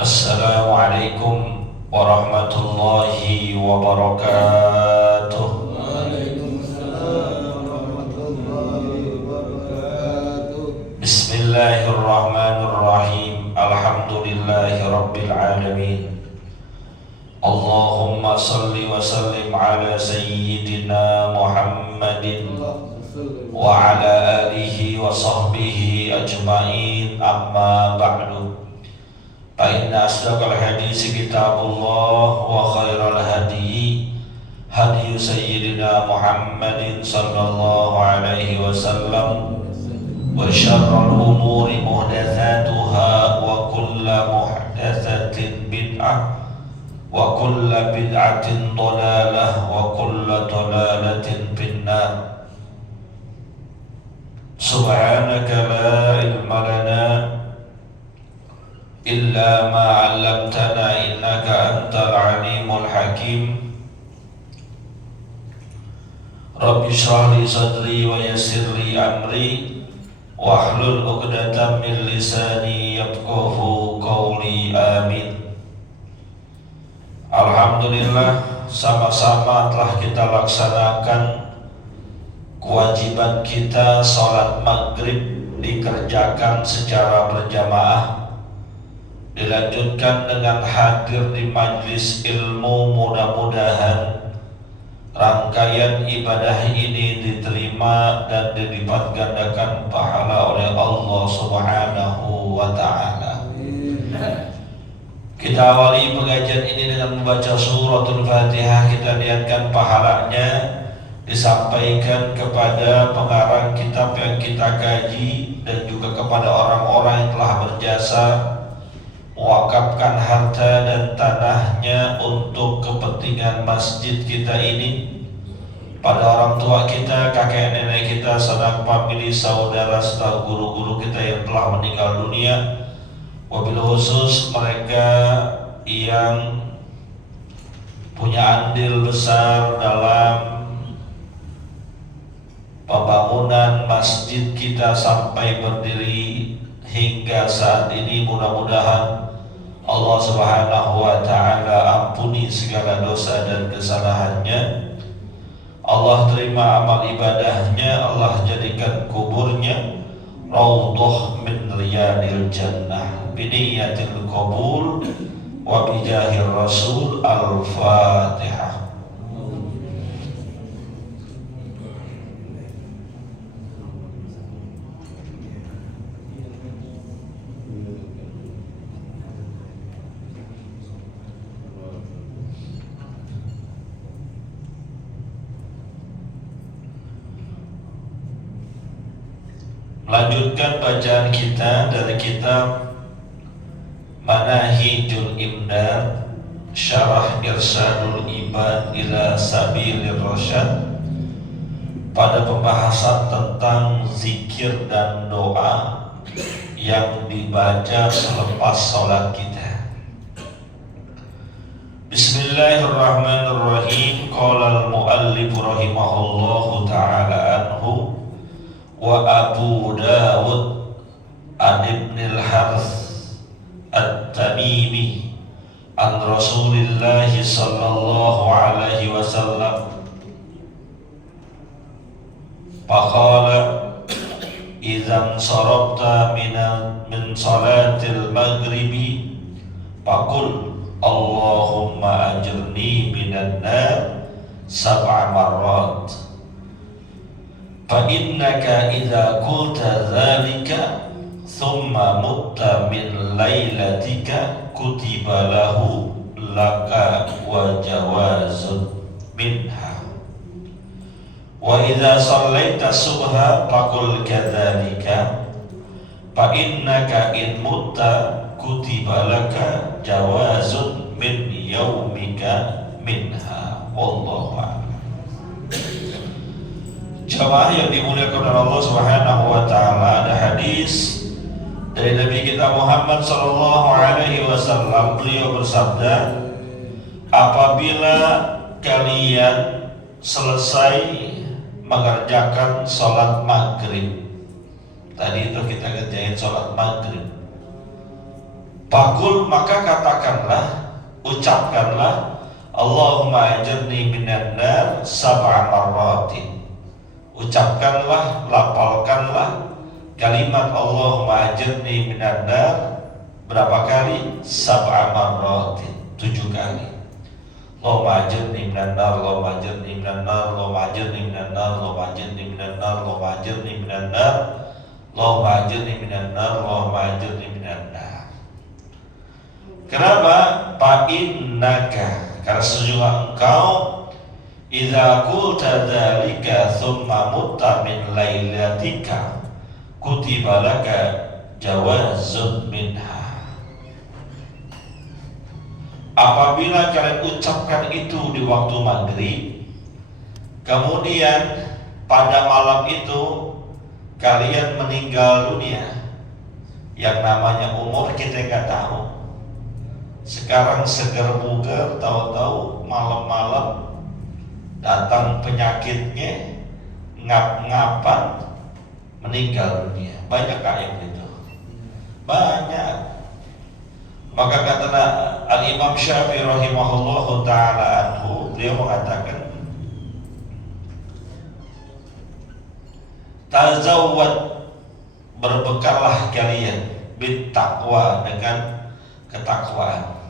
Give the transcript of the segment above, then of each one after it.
Assalamualaikum warahmatullahi wabarakatuh. Waalaikumsalam warahmatullahi wabarakatuh. Bismillahirrahmanirrahim. Alhamdulillahi rabbil alamin. Allahumma salli wa sallim ala sayyidina Muhammadin wa ala alihi wa sahbihi ajma'in, amma ba'du. Fa inna asdaqal hadisi kitabullah wa khairal hadi hadi sayyidina Muhammadin sallallahu alaihi wasallam wa syarrul umuri muhdatsatuha wa kullu muhdatsatin bid'ah wa kullu bid'atin dhalalah wa kullu dhalalatin finnar. Subhanaka la ilma lana illa ma 'allamtana innaka antal alimul hakim. Rabbi shrah li sadri wa yassir li amri wahlul 'uqdatam min lisani yafqahu qawli. Amin. Alhamdulillah, sama-sama telah kita laksanakan kewajiban kita sholat maghrib, dikerjakan secara berjamaah, dilanjutkan dengan hadir di majlis ilmu. Mudah-mudahan rangkaian ibadah ini diterima dan dilipat gandakan pahala oleh Allah Subhanahu wa ta'ala. Kita awali pengajian ini dengan membaca suratul Fatihah. Kita niatkan pahalanya disampaikan kepada pengarang kitab yang kita kaji dan juga kepada orang-orang yang telah berjasa mewakafkan harta dan tanahnya untuk kepentingan masjid kita ini, pada orang tua kita, kakek nenek kita, sanak famili, saudara serta guru-guru kita yang telah meninggal dunia. Wabil khusus mereka yang punya andil besar dalam pembangunan masjid kita sampai berdiri hingga saat ini. Mudah-mudahan Allah Subhanahu wa ta'ala ampuni segala dosa dan kesalahannya. Allah terima amal ibadahnya. Allah jadikan kuburnya raudhah min riyadil jannah biniyatil qabul wa bijahir rasul. Al-Fatihah. Melanjutkan bacaan kita dari kitab Manahijul Imdad Syarah Irsyadul Ibad ila Sabilir Rasyad, pada pembahasan tentang zikir dan doa yang dibaca selepas sholat kita. Bismillahirrahmanirrahim. Qala al-muallif rahimahullahu ta'ala anhu wa Abu Dawud an Ibn al-Harth At-Tamimi an Rasulillah sallallahu alaihi wasallam faqala idza sarabta min salatil maghribi faqul Allahumma ajirni minan nar sab'a marrat. Fa innaka idza qulta dzalika thumma mutta min lailatika kutiba lahu laka wa jawazun minha. Wa idza shallaita subha faqul kadzalika fa innaka in mutta kutiba laka jawazun min yaumika minha. Wallahu a'lam. Jamaah yang dimuliakan oleh Allah Subhanahu wa ta'ala, ada hadis dari Nabi kita Muhammad sallallahu alaihi wasallam. Beliau bersabda, apabila kalian selesai mengerjakan sholat maghrib, tadi itu kita kerjain sholat maghrib, Fakul, maka katakanlah, ucapkanlah, Allahumma ajirni minan nar sab'a marratin. Ucapkanlah, lafalkanlah kalimat Allahumma ajirni minan nar berapa kali? Sab'a marratin, 7 kali. Allahumma ajirni minan nar, Allahumma ajirni minan nar, Allahumma ajirni minan nar, Allahumma ajirni minan nar, Allahumma ajirni minan nar, Allahumma ajirni minan nar, Allahumma ajirni minan nar. Kenapa? Fa innaka, karena sesungguhnya engkau idza qulta dzalika tsumma mutta min lailatika kutiba laka jawazun minha. Apabila kalian ucapkan itu di waktu maghrib, kemudian pada malam itu kalian meninggal dunia, yang namanya umur kita nggak tahu. Sekarang seger bugar, tahu-tahu malam-malam datang penyakitnya, ngap-ngapan, meninggal dunia. Banyak kayak begitu, banyak. Maka kata Al-Imam Syafi'i rahimahullahu ta'ala anhu, beliau mengatakan, tazawwad, berbekallah kalian, bittaqwa, dengan ketakwaan.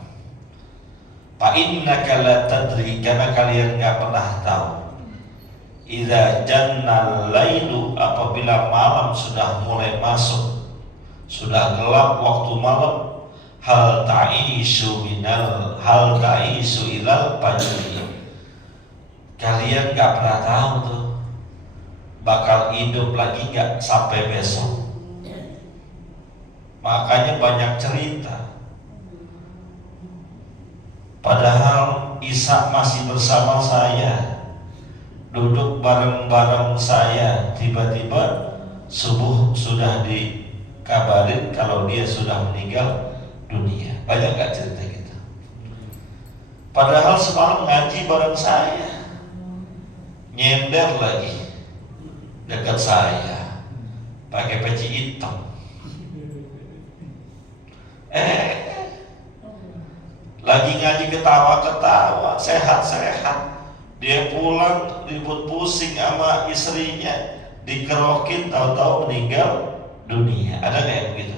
Fa innaka la tadri, karena kalian nggak pernah tahu. Idza jannal lailu, apabila malam sudah mulai masuk, sudah gelap waktu malam, hal ta'isu ilal fajri. Kalian nggak pernah tahu tuh bakal hidup lagi nggak sampai besok. Makanya banyak cerita. Padahal Isa masih bersama saya, duduk bareng-bareng saya, tiba-tiba subuh sudah dikabarin kalau dia sudah meninggal dunia. Banyak gak cerita gitu? Padahal semalam ngaji bareng saya, nyender lagi dekat saya, pakai peci hitam. Lagi ngaji ketawa-ketawa, sehat-sehat. Dia pulang ribut pusing sama istrinya, dikerokin, tahu-tahu meninggal dunia. Ada nggak yang begitu?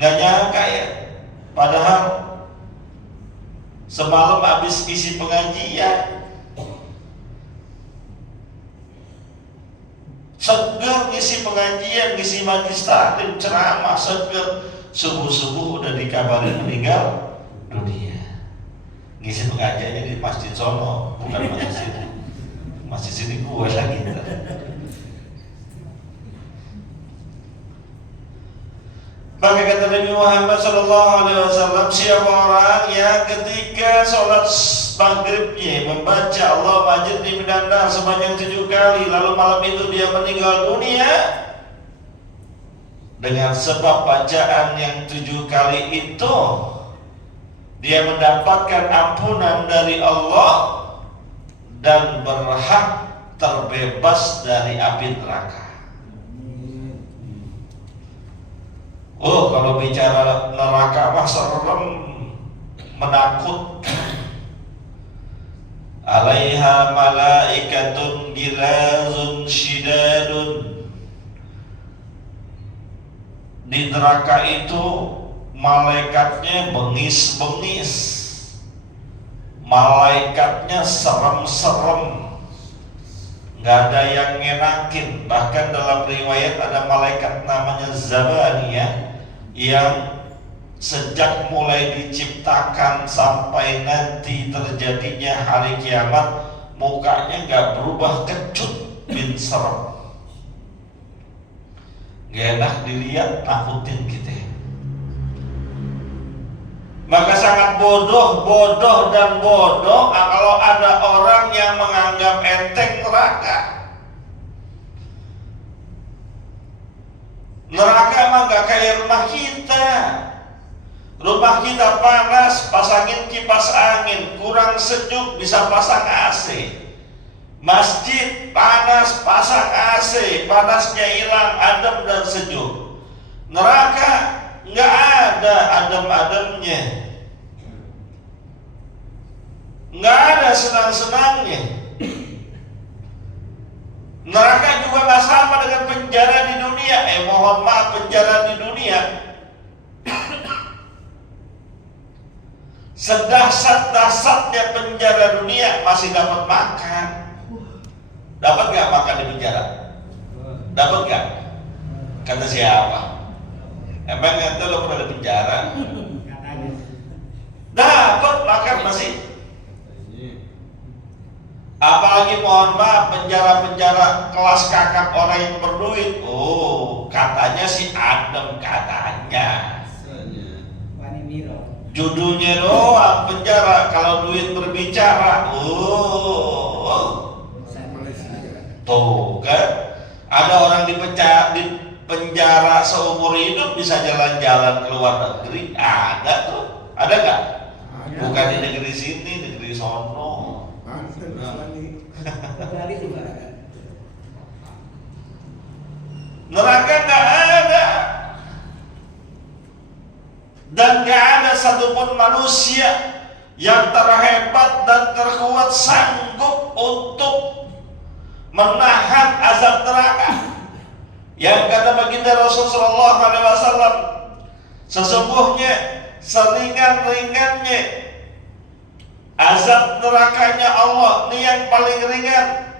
Nggak nyangka ya. Padahal semalam habis isi pengajian, seger ngisi pengajian, ngisi majlis taklim, ceramah, seger. Subuh-subuh udah dikabarin meninggal dunia. Ngisi pengajiannya di masjid sono, bukan masjid sini. Masjid sini gue lagi. Maka kata Nabi Muhammad SAW, siapa orang yang ketika sholat maghribnya membaca Allah majidni minan nar sebanyak 7 kali, lalu malam itu dia meninggal dunia dengan sebab bacaan yang 7 kali itu, dia mendapatkan ampunan dari Allah dan berhak terbebas dari api neraka. Oh, kalau bicara neraka mah serem, menakutkan. Alaiha malaikatun gilazun shidadun. Di neraka itu malaikatnya bengis-bengis, malaikatnya serem-serem, nggak ada yang ngenakin. Bahkan dalam riwayat ada malaikat namanya Zabaniyah yang sejak mulai diciptakan sampai nanti terjadinya hari kiamat, mukanya nggak berubah, kecut bin serem. Gak enak dilihat, nakutin kita. Maka sangat bodoh kalau ada orang yang menganggap enteng neraka. Neraka mah gak kayak rumah kita. Rumah kita panas, pasangin kipas angin, kurang sejuk bisa pasang AC. Masjid panas, pasang AC, panasnya hilang, adem dan sejuk. Neraka nggak ada adem-ademnya, nggak ada senang-senangnya. Neraka juga nggak sama dengan penjara di dunia. Mohon maaf, penjara di dunia sedahsyat-dahsyatnya penjara dunia masih dapat makan. Dapat nggak makan di penjara? Dapat nggak? Kata siapa? Emang nggak tahu lo pernah di penjara? Dapat makan masih. Apalagi mohon maaf, penjara-penjara kelas kakap orang yang berduit. Oh, katanya sih adem katanya. Judulnya doang penjara, kalau duit berbicara. Oh, tuh kan, ada orang di penjara seumur hidup bisa jalan-jalan ke luar negeri. Ada tuh, ada nggak? Bukan di negeri sini, negeri sono. Neraka nggak ada, dan nggak ada satupun manusia yang terhebat dan terkuat sanggup untuk menahan azab neraka. Yang kata baginda Rasulullah SAW, sesungguhnya seringan-ringannya azab nerakanya Allah, ini yang paling ringan,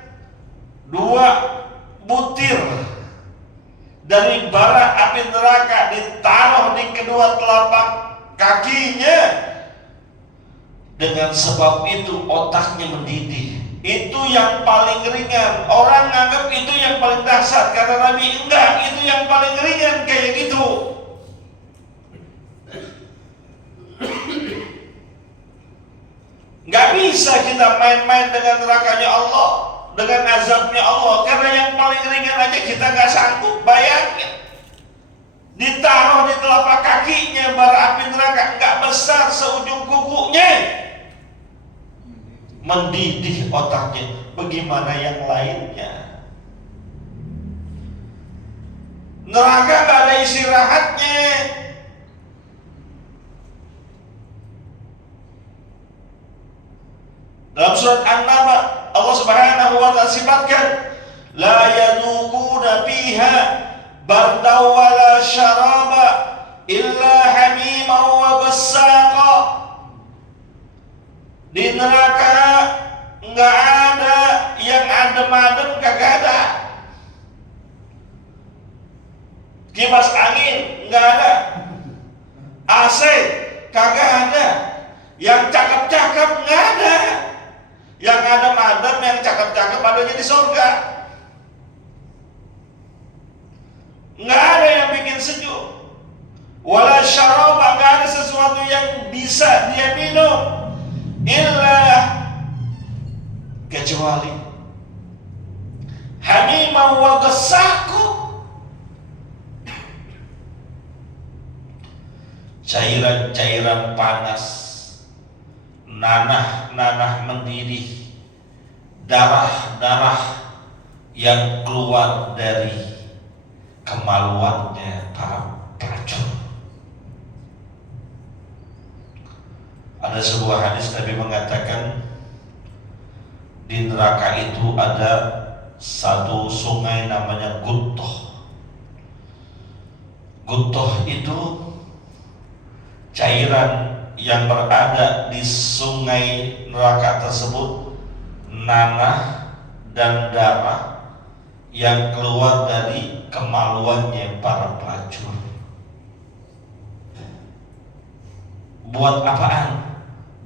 2 butir dari bara api neraka ditaruh di kedua telapak kakinya. Dengan sebab itu otaknya mendidih. Itu yang paling ringan. Orang nganggap itu yang paling dahsyat, kata Nabi enggak, itu yang paling ringan kayak gitu. Nggak bisa kita main-main dengan nerakanya Allah, dengan azabnya Allah, karena yang paling ringan aja kita nggak sanggup. Bayangin, ditaruh di telapak kakinya bara api neraka, nggak besar seujung kukunya, mendidih otaknya. Bagaimana yang lainnya? Neraka nggak ada istirahatnya. Dalam surat An-Naba Allah Subhanahu wa ta'ala sifatkan, la yaduquna fiha bardaw wala syaraba illa hamiman wa ghassaqa. Di neraka nggak ada yang adem-adem, kagak ada. Kipas angin nggak ada, AC kagak ada, yang cakep-cakep nggak ada. Yang adem-adem, yang cakep-cakep adanya di surga. Nggak ada yang bikin sejuk. Wala syaraba, nggak ada sesuatu yang bisa dia minum, illa kecuali hamimah wa ghassaqa, cairan-cairan panas, nanah-nanah mendidih, darah-darah yang keluar dari kemaluannya para pelacur. Ada sebuah hadis Nabi mengatakan, di neraka itu ada satu sungai namanya Guttoh. Guttoh itu cairan yang berada di sungai neraka tersebut, nanah dan darah yang keluar dari kemaluannya para pelacur. Buat apaan?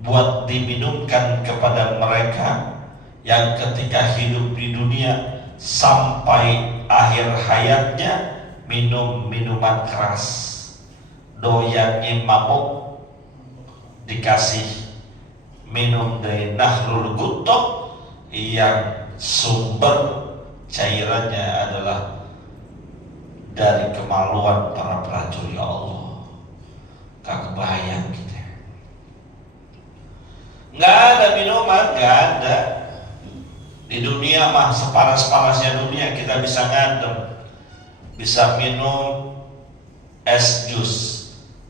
Buat diminumkan kepada mereka yang ketika hidup di dunia sampai akhir hayatnya minum minuman keras, doyannya mabuk, dikasih minum dari Nahrul Guttoh yang sumber cairannya adalah dari kemaluan para pelacur. Ya Allah, gak kebayang kita. Nggak ada minuman, nggak ada. Di dunia mah sepanas-panasnya dunia kita bisa ngadem, bisa minum es jus,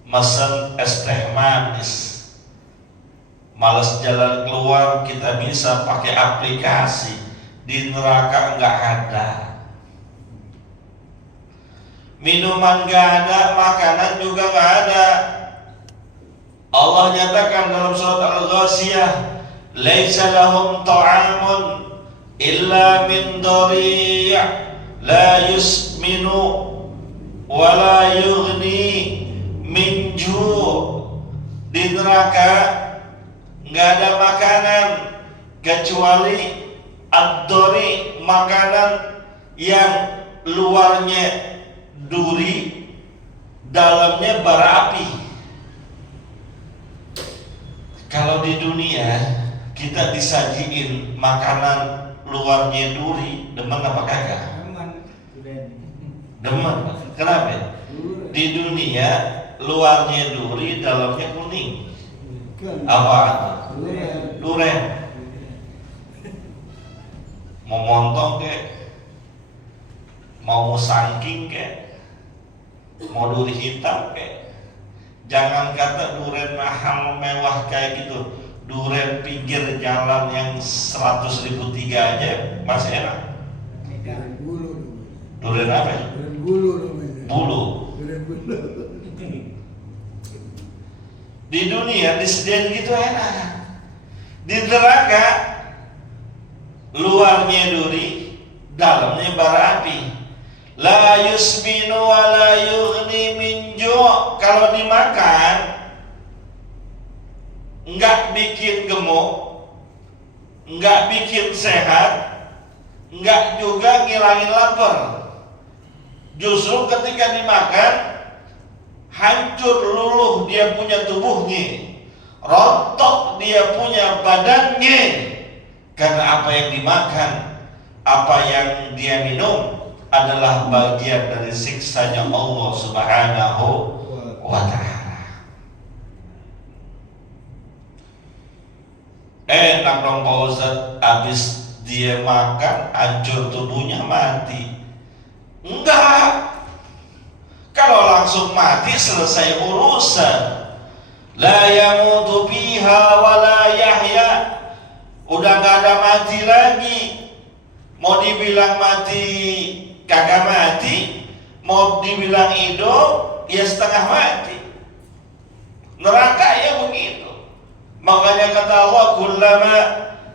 mesen es teh manis, males jalan keluar, kita bisa pakai aplikasi. Di neraka nggak ada. Minuman nggak ada, makanan juga nggak ada. Allah nyatakan dalam surat Al-Ghashiyah, "Laisa lahum ta'amun illa min dari' la yusminu wa la yughni min ju'." Di neraka nggak ada makanan kecuali ad-dari, makanan yang luarnya duri, dalamnya bara api. Kalau di dunia kita disajiin makanan luarnya duri, demen apa kagak? Demen. Kenapa? Di dunia luarnya duri, dalamnya kuning. Apa? Duren. Mau montong kek, mau sangking kek, mau duri hitam kek. Jangan kata duren mahal mewah kayak gitu, duren pinggir jalan yang 100.003 aja masih enak. Duren apa ya? Bulu. Di dunia disediain gitu enak. Di neraka luarnya duri, dalamnya bara api. La yusminu wa la yughni min ju'. Kalau dimakan enggak bikin gemuk, enggak bikin sehat, enggak juga ngilangin lapar. Justru ketika dimakan hancur luluh dia punya tubuhnya, rontok dia punya badannya. Karena apa yang dimakan, apa yang dia minum adalah bagian dari siksanya Allah Subhanahu wa ta'ala. Enak dong Pak Ustaz, habis dia makan hancur tubuhnya mati. Enggak. Kalau langsung mati selesai urusan. La yamutu fiha wa la yahya. Udah gak ada mati lagi. Mau dibilang mati kagak mati, mau dibilang hidup ya setengah mati. Neraka ya begitu. Makanya kata Allah, kullama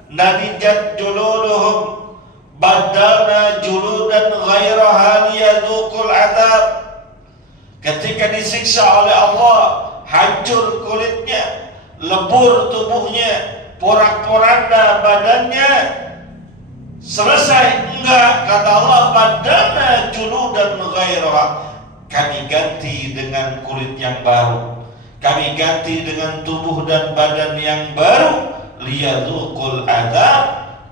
nadijat juluduhum badalna juludan ghairaha liyadzuqul adzab. Ketika disiksa oleh Allah, hancur kulitnya, lebur tubuhnya, porak-poranda badannya, selesai. Enggak, kata Allah, badana juludan ghairaha, kami ganti dengan kulit yang baru, kami ganti dengan tubuh dan badan yang baru, liyadzuqul adzab,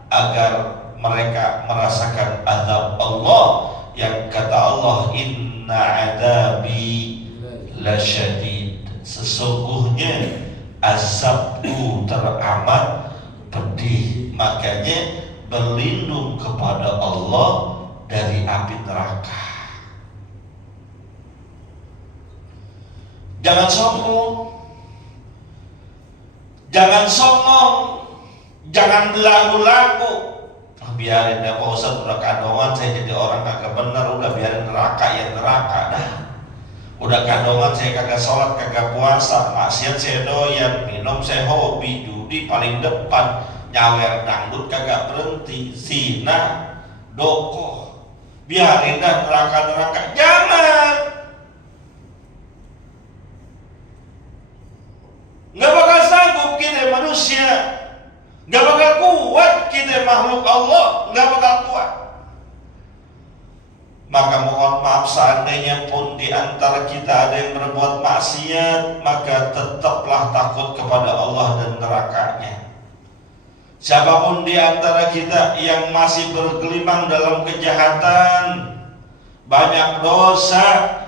agar mereka merasakan azab Allah. Yang kata Allah, inna adzabi lasyadid, sesungguhnya azabku teramat pedih. Makanya berlindung kepada Allah dari api neraka. Jangan sombong, jangan songong, jangan belagu-lagu. Biarin deh Pak Ustaz, udah kandongan saya jadi orang kagak benar, udah biarin neraka ya neraka dah. Udah kandongan saya kagak sholat, kagak puasa, maksiat saya doyan, minum saya hobi, judi paling depan, nyawer dangdut kagak berhenti, zina, dokoh. Biarin dah neraka-neraka. Jangan. Nggak bakal sanggup kita manusia, nggak bakal kuat kita makhluk Allah, nggak bakal kuat. Maka mohon maaf, seandainya pun di antara kita ada yang berbuat maksiat, maka tetaplah takut kepada Allah dan nerakanya. Siapapun di antara kita yang masih bergelimang dalam kejahatan, banyak dosa,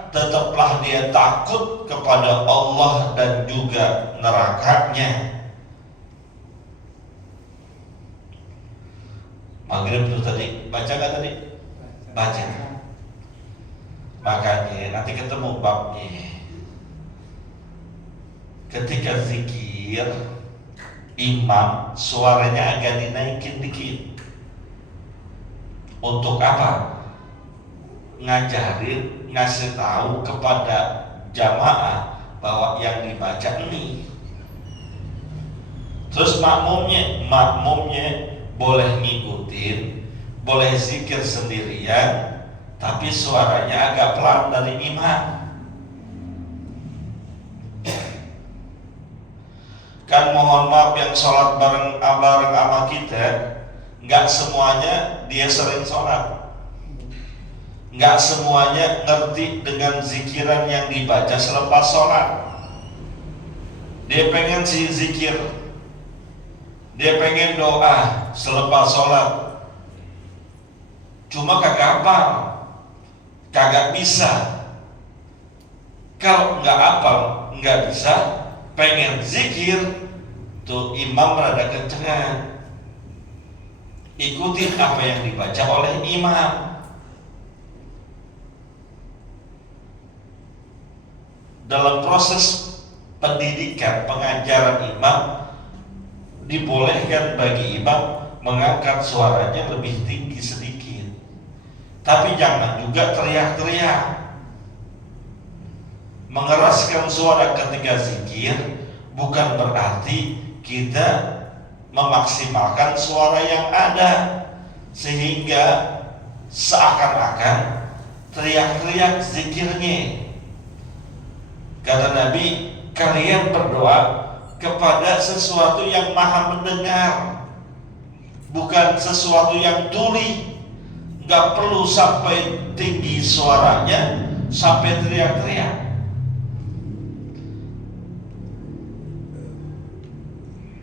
tetaplah dia takut kepada Allah dan juga nerakanya. Maghrib itu tadi baca nggak tadi? Baca. Makanya nanti ketemu babnya. Ketika zikir, imam suaranya agak dinaikin dikit. Untuk apa? Ngajarin, ngasih tahu kepada jamaah bahwa yang dibaca ini. Terus makmumnya boleh ngikutin, boleh zikir sendirian, tapi suaranya agak pelan dari imam. Kan mohon maaf yang sholat bareng sama kita, nggak semuanya dia sering sholat, nggak semuanya ngerti dengan zikiran yang dibaca selepas sholat. Dia pengen zikir, dia pengen doa selepas sholat, cuma kagak hafal, kagak bisa. Kalau nggak hafal, nggak bisa, pengen zikir, tuh imam rada kencengan, ikutin apa yang dibaca oleh imam. Dalam proses pendidikan, pengajaran imam, dibolehkan bagi imam mengangkat suaranya lebih tinggi sedikit, tapi jangan juga teriak-teriak. Mengeraskan suara ketika zikir bukan berarti kita memaksimalkan suara yang ada sehingga seakan-akan teriak-teriak zikirnya. Kata Nabi, kalian berdoa kepada sesuatu yang maha mendengar, bukan sesuatu yang tuli. Gak perlu sampai tinggi suaranya, sampai teriak-teriak.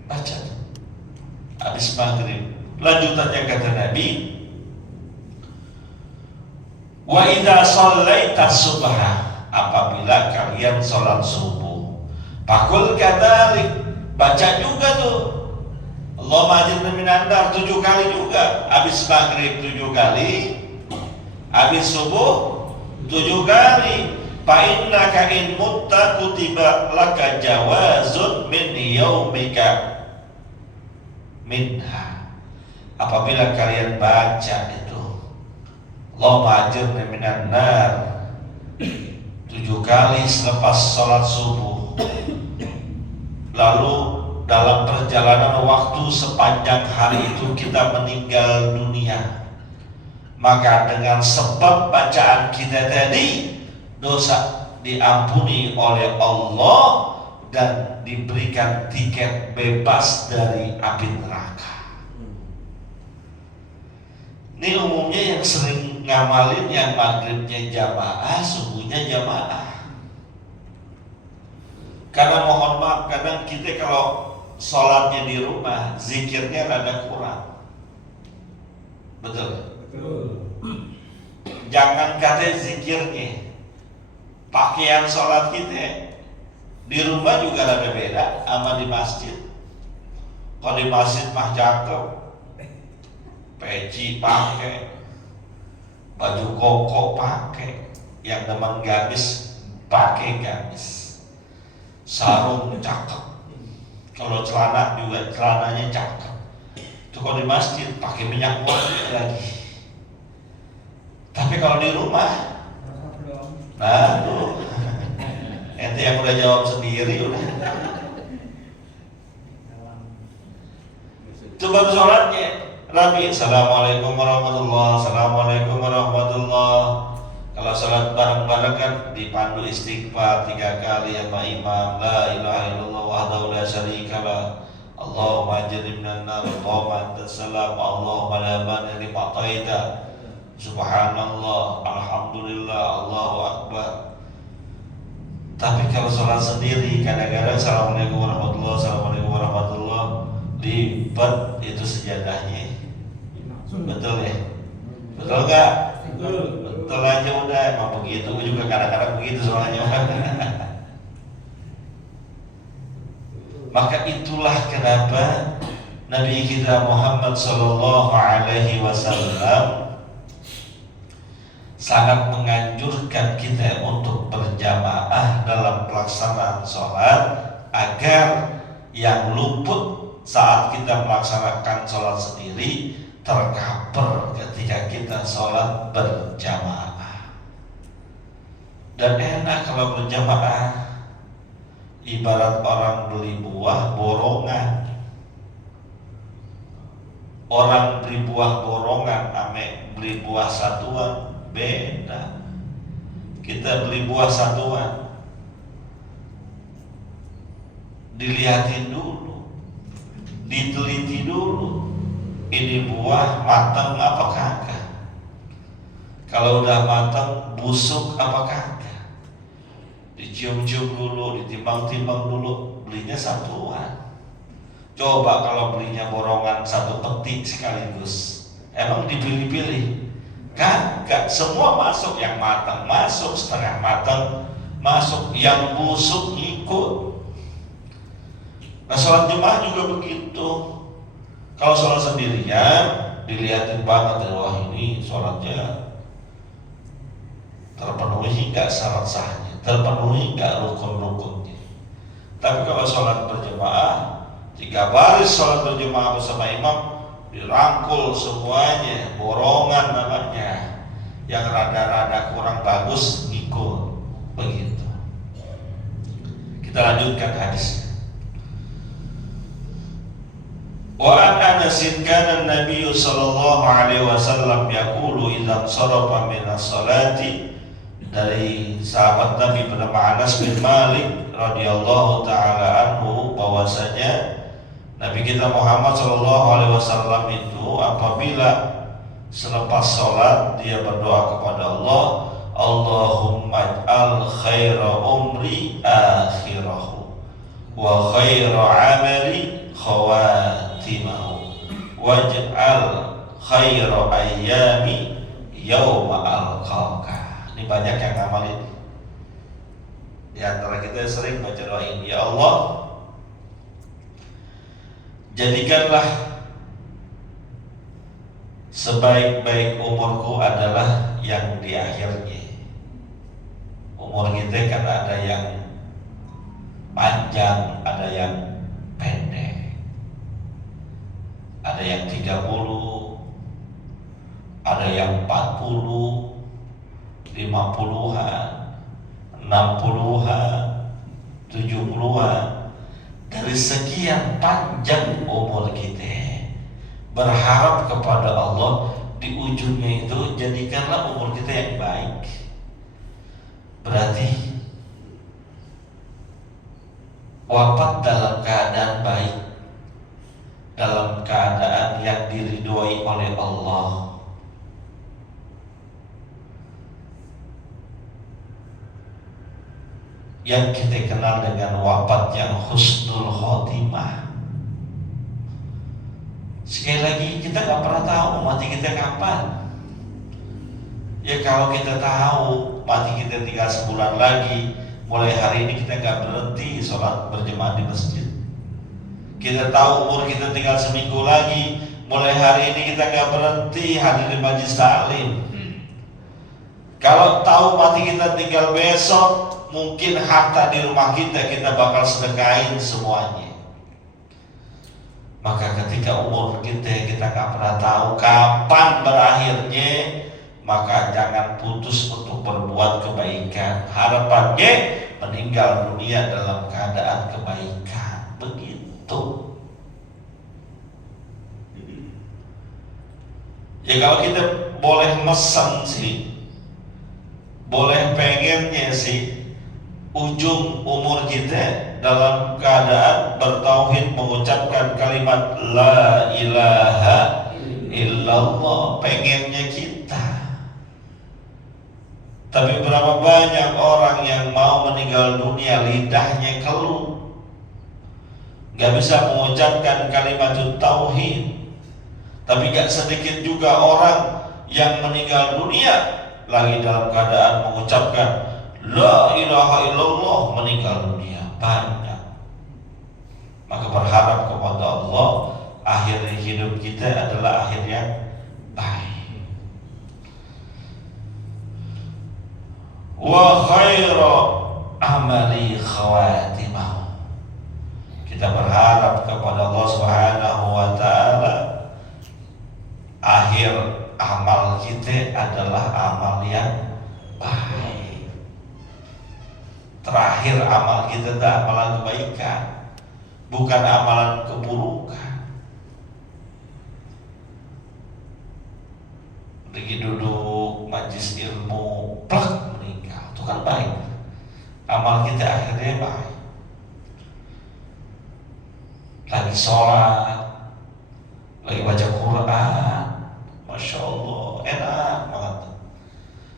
Baca habis maghrib. Lanjutannya kata Nabi, wa idza shallaita subha, apabila kalian sholat subuh, pakul kadzalik, baca juga tuh Allahumma ajirna minan nar 7 kali juga. Habis maghrib 7 kali, habis subuh 7 kali. Fa innaka in mutta kutiba laka jawazun min yaumika minha. Apabila kalian baca itu Allahumma ajirna minan nar 7 kali selepas sholat subuh, lalu dalam perjalanan waktu sepanjang hari itu kita meninggal dunia, maka dengan sebab bacaan kita tadi dosa diampuni oleh Allah dan diberikan tiket bebas dari api neraka. Ini umumnya yang sering ngamalin yang maghribnya jamaah, subuhnya jamaah. Karena mohon maaf, kadang kita kalau sholatnya di rumah, zikirnya rada kurang. Betul? Jangan kata zikirnya, pakaian sholat kita di rumah juga rada beda sama di masjid. Kalau di masjid mah cakep, peci pakai, baju koko pakai, yang demen gamis pakai gamis, sarung cakep, kalau celana juga celananya cakep. Itu kalau di masjid pakai minyak wangi lagi. Tapi kalau di rumah, nah tuh ente yang udah jawab sendiri udah. Coba sholatnya Nabi, assalamualaikum warahmatullah, assalamualaikum warahmatullah. Kalau sholat bareng-bareng kan dipandu istighfar 3 kali sama imam, la ilaha illallah wahdahu la syarikalah, Allahumma ajirni minan nar, Allahumma antas salam, Allahumma la mani lima ataita, subhanallah, alhamdulillah, Allahu akbar. Tapi kalau sholat sendiri kadang-kadang assalamualaikum warahmatullah, assalamualaikum warahmatullah, lipat itu sejadahnya. Betul ya? Betul gak? Betul aja udah, emang begitu. Gue juga kadang-kadang begitu soalnya. Maka itulah kenapa Nabi kita Muhammad sallallahu alaihi wasallam sangat menganjurkan kita untuk berjamaah dalam pelaksanaan sholat agar yang luput saat kita melaksanakan sholat sendiri tercover ketika kita sholat berjamaah. Dan enak kalau berjamaah, ibarat orang beli buah borongan. Orang beli buah borongan ame beli buah satuan beda. Kita beli buah satuan, dilihatin dulu, diteliti dulu, ini buah matang apa kagak. Kalau udah matang busuk apa kagak, dicium-cium dulu, ditimbang-timbang dulu, belinya satuan. Coba kalau belinya borongan satu peti sekaligus, emang dipilih-pilih? Kagak, semua masuk, yang matang masuk, setengah matang masuk, yang busuk ikut. Nah sholat jemaah juga begitu. Kalau sholat sendirian dilihatin banget, wah ini sholatnya terpenuhi nggak syarat sahnya, terpenuhi nggak rukun-rukunnya. Tapi kalau sholat berjemaah, 3 baris sholat berjemaah bersama imam, dirangkul semuanya, borongan namanya. Yang rada-rada kurang bagus ngikut, begitu. Kita lanjutkan hadisnya. Wa an Anas kana an-nabiy sallallahu alaihi wasallam yaqulu idza sarafa min as-salati, dari sahabat Nabi bernama Anas bin Malik radhiyallahu taala anhu bahwasanya Nabi kita Muhammad sallallahu alaihi wasallam itu apabila selepas sholat dia berdoa kepada Allah, Allahumma ij'al khaira umri akhirahu wa khaira amali khawatimahu waj'al khaira ayyami yawma alqaka. Ini banyak yang ngamalin. Di antara kita sering baca doa ini, ya Allah, jadikanlah sebaik-baik umurku adalah yang di akhirnya. Umur kita kan ada yang panjang, ada yang pendek, ada yang 30, ada yang 40, 50-an, 60-an, 70-an. Dari sekian panjang umur kita, berharap kepada Allah di ujungnya itu jadikanlah umur kita yang baik. Berarti wafat dalam keadaan baik, dalam keadaan yang diridhoi oleh Allah. Yang kita kenal dengan wafat yang husnul khotimah. Sekali lagi, kita gak pernah tahu mati kita kapan. Ya kalau kita tahu mati kita tinggal sebulan lagi, mulai hari ini kita gak berhenti sholat berjemaah di masjid. Kita tahu umur kita tinggal seminggu lagi, mulai hari ini kita gak berhenti hadir di majelis taklim. Kalau tahu mati kita tinggal besok, mungkin harta di rumah kita bakal sedekahin semuanya. Maka ketika umur kita gak pernah tahu kapan berakhirnya, maka jangan putus untuk berbuat kebaikan. Harapannya meninggal dunia dalam keadaan kebaikan. Begitu. Ya kalau kita boleh mesen sih, boleh pengennya sih ujung umur kita dalam keadaan bertauhid, mengucapkan kalimat la ilaha illallah, pengennya kita. Tapi berapa banyak orang yang mau meninggal dunia lidahnya keluh, gak bisa mengucapkan kalimat tauhid. Tapi gak sedikit juga orang yang meninggal dunia lagi dalam keadaan mengucapkan la ilaha illallah, meninggal dunia banyak. Maka berharap kepada Allah akhir hidup kita adalah akhir yang baik. wa khairu amali khawatimah. Kita berharap kepada Allah Subhanahu wa taala akhir amal kita adalah amal yang baik. Terakhir amal kita adalah amalan kebaikan, bukan amalan keburukan. Lagi duduk majlis ilmu, plak meninggal, itu kan baik. Amal kita akhirnya baik. Lagi sholat, lagi baca Quran, Masya Allah, enak banget.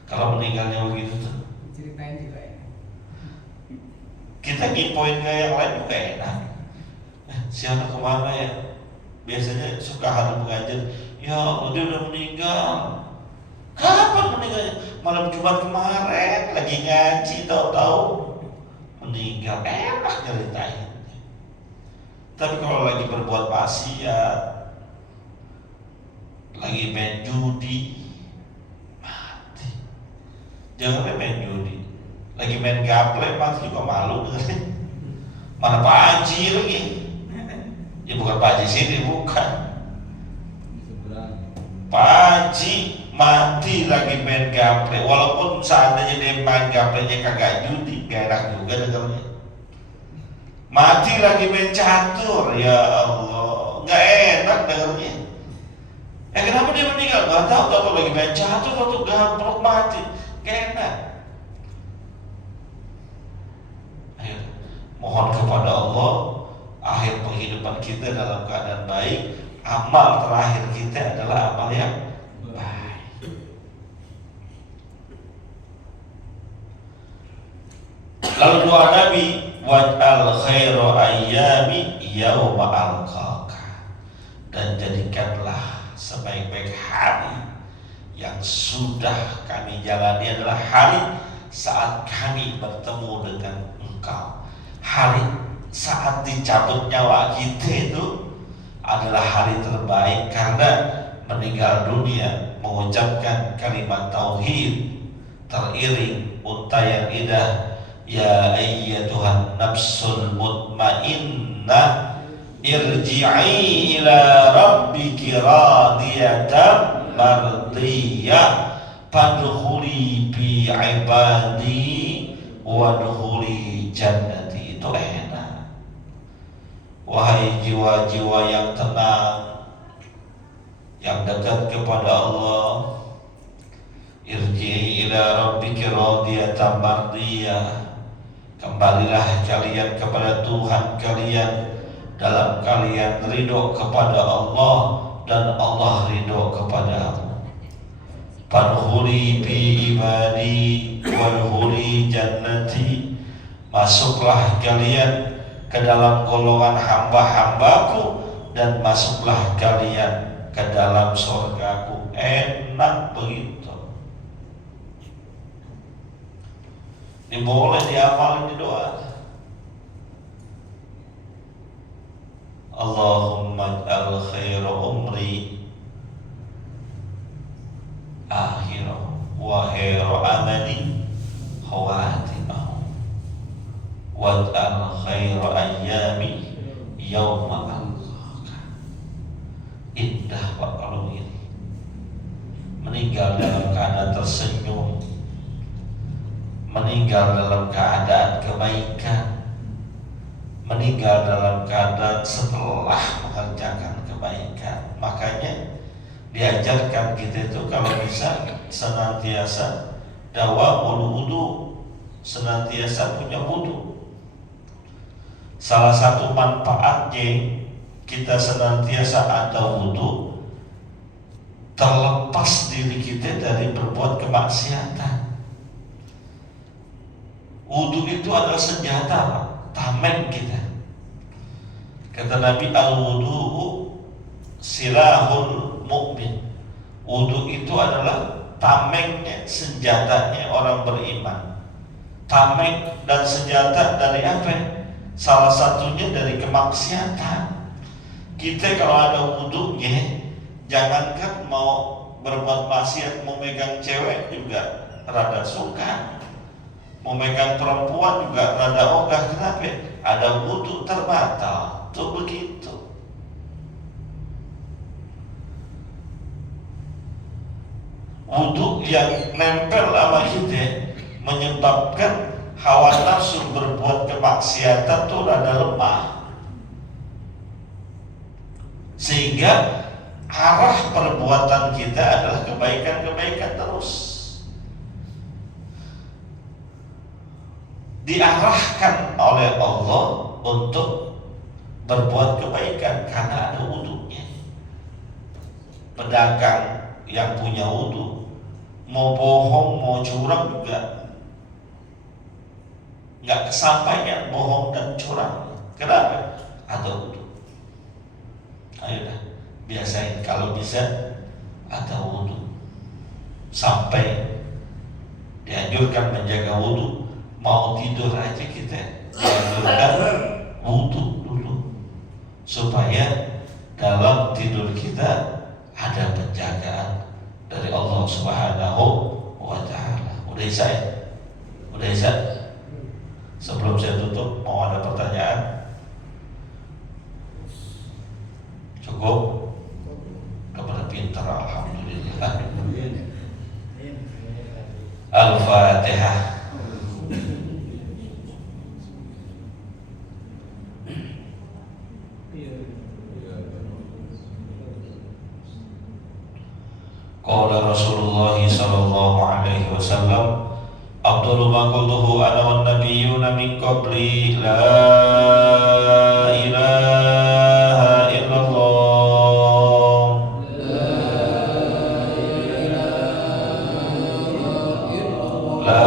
Kalau meninggalnya begitu tuh, Ceritain juga ya. kita ngipoin ke yang lain juga enak. Si anak kemana ya? Biasanya suka hari mengajar, ya dia udah meninggal. Kapan meninggalnya? Malam Jumat kemarin lagi ngaji, tahu-tahu meninggal. Enak ceritain. Tapi kalau lagi berbuat maksiat, lagi main judi, mati. Jangan main judi, lagi main gaple mati juga malu dengerin. Mana Pak Haji lagi? Ya bukan Pak Haji sini, bukan. Pak Haji mati lagi main gaple, walaupun seandainya dia main gaplenya kagak judi, gak enak juga dengernya. Mati lagi main catur, ya Allah, gak enak dengernya. Kenapa dia meninggal? Gak tahu lagi main catur atau gaplok mati, gak enak. Ayo, mohon kepada Allah akhir penghidupan kita dalam keadaan baik. Amal terakhir kita adalah amal yang baik. Lalu doa Nabi, waj'al khairu ayyami yauma alqaka, dan jadikanlah sebaik-baik hari yang sudah kami jalani adalah hari saat kami bertemu dengan Engkau. Hari saat dicabut nyawa kita itu adalah hari terbaik, karena meninggal dunia mengucapkan kalimat tauhid teriring untayan indah, ya ayyatuhan nafsul mutmainnah irji'i ila rabbiki radiyatan mardiyah fadkhuli bi ibadi wadkhuli jannati. Itu enak. Wahai jiwa-jiwa yang tenang, yang dekat kepada Allah, irji'i ila rabbiki radiyatan mardiyah, kembalilah kalian kepada Tuhan kalian dalam kalian ridho kepada Allah dan Allah ridho kepadamu. Fadkhuli bi ibadi wadkhuli jannati, masuklah kalian ke dalam golongan hamba-hambaku dan masuklah kalian ke dalam surgaku. Enak begitu. Ini boleh diamalin di doa. Allahumma ij'al khairu umri akhiru wa khairu amali khawatimahu waj'al khairu ayyami yawma alqaka. Indah Pak kalau ini meninggal dalam keadaan tersenyum, meninggal dalam keadaan kebaikan, meninggal dalam keadaan setelah mengerjakan kebaikan. Makanya diajarkan kita itu kalau bisa senantiasa dawamul wudu, senantiasa punya wudu. Salah satu manfaatnya kita senantiasa ada wudu, terlepas diri kita dari berbuat kemaksiatan. Wudu itu adalah senjata, tameng kita. Kata Nabi, al-wudu'u silahul mu'min. Wudu itu adalah tamengnya, senjatanya orang beriman. Tameng dan senjata dari apa? Salah satunya dari kemaksiatan. Kita kalau ada wudunya, jangankan mau berbuat maksiat, mau megang cewek juga rada suka. memegang perempuan juga rada ogah. Kenapa? Ada wudu terbatal. Tuh begitu. Wudu yang nempel sama kita menyebabkan hawa nafsu berbuat kemaksiatan tuh rada lemah, sehingga arah perbuatan kita adalah kebaikan-kebaikan terus, diarahkan oleh Allah untuk berbuat kebaikan karena ada wudunya. Pedagang yang punya wudu mau bohong, mau curang juga nggak kesampaian bohong dan curang. Kenapa? Ada wudu. Ayo dah, biasain kalau bisa ada wudu. Sampai dianjurkan menjaga wudu. Mau tidur aja kita dianjurkan wudu dulu, supaya dalam tidur kita ada penjagaan dari Allah Subhanahu wa Ta'ala. Udah Isa ya? Udah Isa? Sebelum saya tutup, mau ada pertanyaan? Cukup? Kepada pintar, alhamdulillah. Al-Fatihah. Qala Rasulullah sallallahu alaihi wasallam, afdalu ma qultuhu ana wan nabiyyuna min qabli la ilaha illallah la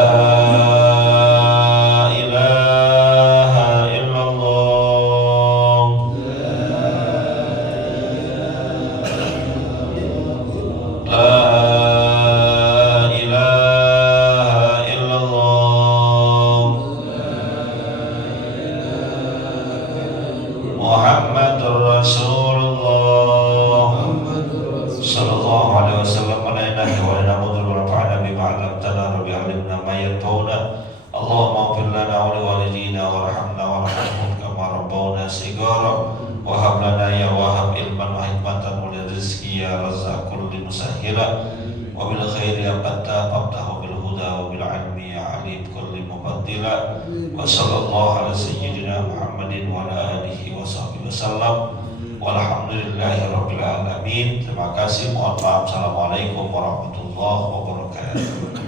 ilaha illallah la ilaha illallah Muhammadur Rasulullah sallallahu alaihi wasallam. La ilaha wa la ilaha wa nafa'ana bima 'allamtana rabbi 'allimna ma yanfa'una. Allahumma ighfir lana wa li walidina warhamna warhamhum kama rabbawna shighara wa hab lana ya wahhab ilman wa hikmatan wa rizqi ya razzaq kulli musahhila wa bil khairi abada fabtahu bil huda wa bil 'ilmi ya 'alim kulli mubaddila. Wa sallallahu ala sayyidina Muhammadin wa ala alihi wa sahbihi wasallam. Walhamdulillahi rabbil alamin. Terima kasih, mohon maaf. Assalamualaikum warahmatullahi wabarakatuh.